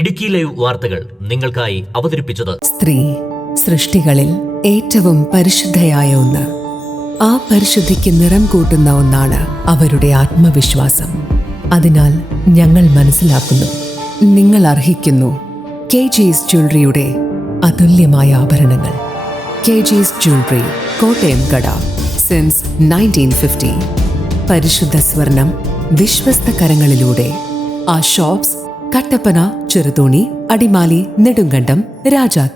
Idukki live വാർത്തകൾ നിങ്ങൾക്കായി അവതരിപ്പിച്ചത് സ്ത്രീ സൃഷ്ടികളിൽ ഏറ്റവും പരിശുദ്ധയായ ഒന്ന്. ആ പരിശുദ്ധിക്ക് നിറം കൂട്ടുന്ന ഒന്നാണ് അവരുടെ ആത്മവിശ്വാസം. അതിനാൽ ഞങ്ങൾ മനസ്സിലാക്കുന്നു, നിങ്ങൾ അർഹിക്കുന്നു KG's ജ്വല്ലറിയുടെ അതുല്യമായ ആഭരണങ്ങൾ. KG's ജ്വല്ലറി, കോട്ടയം കട, സിൻസ് 1950. പരിശുദ്ധ സ്വർണം വിശ്വസ്ത കരങ്ങളിലൂടെ. ആ ഷോപ്സ് കട്ടപ്പന, ചെറുതോണി, അടിമാലി, നെടുങ്കണ്ടം, രാജാക്കാട്.